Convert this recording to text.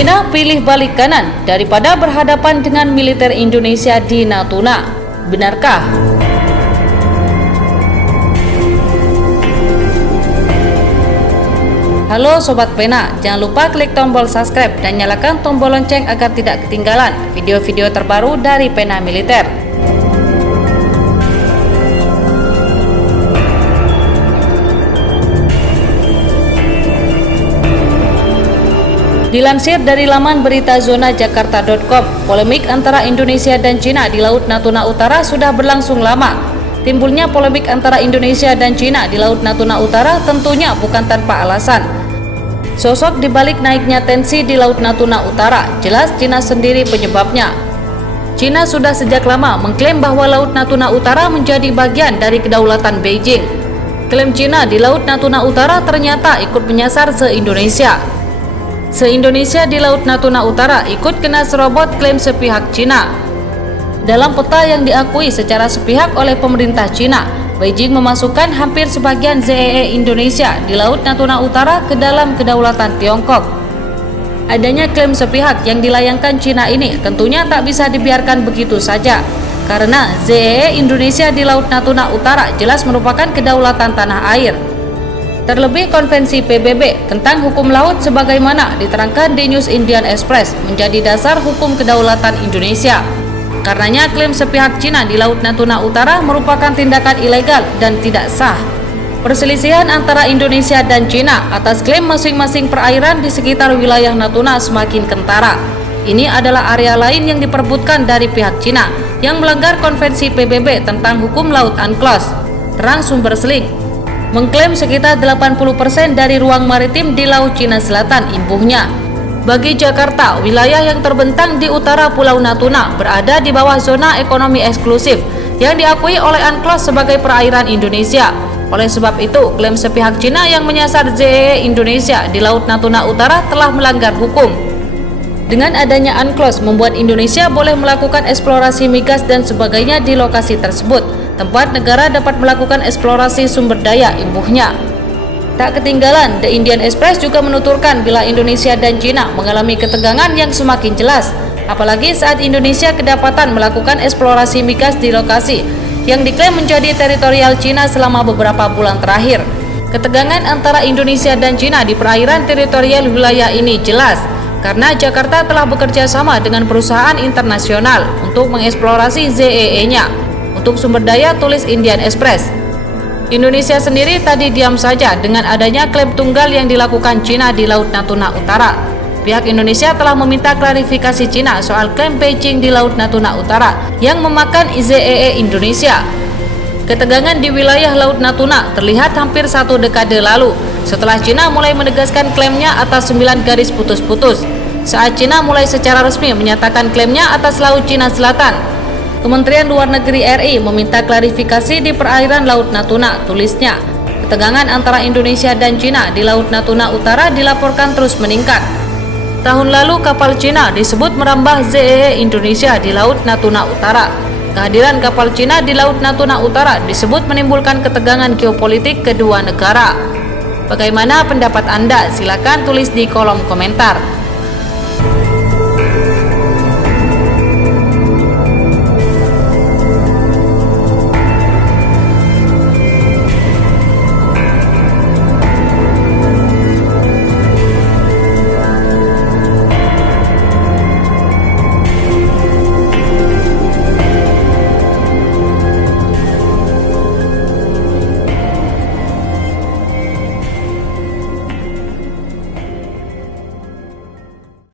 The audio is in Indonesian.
Cina pilih balik kanan daripada berhadapan dengan militer Indonesia di Natuna. Benarkah? Halo Sobat Pena, jangan lupa klik tombol subscribe dan nyalakan tombol lonceng agar tidak ketinggalan video-video terbaru dari Pena Militer. Dilansir dari laman berita zonajakarta.com, polemik antara Indonesia dan Cina di Laut Natuna Utara sudah berlangsung lama. Timbulnya polemik antara Indonesia dan Cina di Laut Natuna Utara tentunya bukan tanpa alasan. Sosok dibalik naiknya tensi di Laut Natuna Utara, jelas Cina sendiri penyebabnya. Cina sudah sejak lama mengklaim bahwa Laut Natuna Utara menjadi bagian dari kedaulatan Beijing. Klaim Cina di Laut Natuna Utara ternyata ikut menyasar se-Indonesia. Se-Indonesia di Laut Natuna Utara ikut kena serobot klaim sepihak Cina. Dalam peta yang diakui secara sepihak oleh pemerintah Cina, Beijing memasukkan hampir sebagian ZEE Indonesia di Laut Natuna Utara ke dalam kedaulatan Tiongkok. Adanya klaim sepihak yang dilayangkan Cina ini tentunya tak bisa dibiarkan begitu saja, karena ZEE Indonesia di Laut Natuna Utara jelas merupakan kedaulatan tanah air. Terlebih konvensi PBB tentang hukum laut sebagaimana diterangkan di News Indian Express menjadi dasar hukum kedaulatan Indonesia. Karenanya klaim sepihak Cina di Laut Natuna Utara merupakan tindakan ilegal dan tidak sah. Perselisihan antara Indonesia dan Cina atas klaim masing-masing perairan di sekitar wilayah Natuna semakin kentara. Ini adalah area lain yang diperebutkan dari pihak Cina yang melanggar konvensi PBB tentang hukum laut UNCLOS. Terang sumber Seling mengklaim sekitar 80% dari ruang maritim di Laut Cina Selatan imbuhnya. Bagi Jakarta, wilayah yang terbentang di utara Pulau Natuna berada di bawah zona ekonomi eksklusif yang diakui oleh UNCLOS sebagai perairan Indonesia. Oleh sebab itu, klaim sepihak Cina yang menyasar ZEE Indonesia di Laut Natuna Utara telah melanggar hukum. Dengan adanya UNCLOS membuat Indonesia boleh melakukan eksplorasi migas dan sebagainya di lokasi tersebut, tempat negara dapat melakukan eksplorasi sumber daya imbuhnya. Tak ketinggalan, The Indian Express juga menuturkan bila Indonesia dan Cina mengalami ketegangan yang semakin jelas, apalagi saat Indonesia kedapatan melakukan eksplorasi migas di lokasi yang diklaim menjadi teritorial Cina selama beberapa bulan terakhir. Ketegangan antara Indonesia dan Cina di perairan teritorial wilayah ini jelas, karena Jakarta telah bekerja sama dengan perusahaan internasional untuk mengeksplorasi ZEE-nya. Untuk sumber daya, tulis Indian Express. Indonesia sendiri tadi diam saja dengan adanya klaim tunggal yang dilakukan Cina di Laut Natuna Utara. Pihak Indonesia telah meminta klarifikasi Cina soal klaim Beijing di Laut Natuna Utara yang memakan ZEE Indonesia. Ketegangan di wilayah Laut Natuna terlihat hampir 1 dekade lalu setelah Cina mulai menegaskan klaimnya atas 9 garis putus-putus. Saat Cina mulai secara resmi menyatakan klaimnya atas Laut Cina Selatan, Kementerian Luar Negeri RI meminta klarifikasi di perairan Laut Natuna, tulisnya. Ketegangan antara Indonesia dan Cina di Laut Natuna Utara dilaporkan terus meningkat. Tahun lalu kapal Cina disebut merambah ZEE Indonesia di Laut Natuna Utara. Kehadiran kapal Cina di Laut Natuna Utara disebut menimbulkan ketegangan geopolitik kedua negara. Bagaimana pendapat Anda? Silakan tulis di kolom komentar.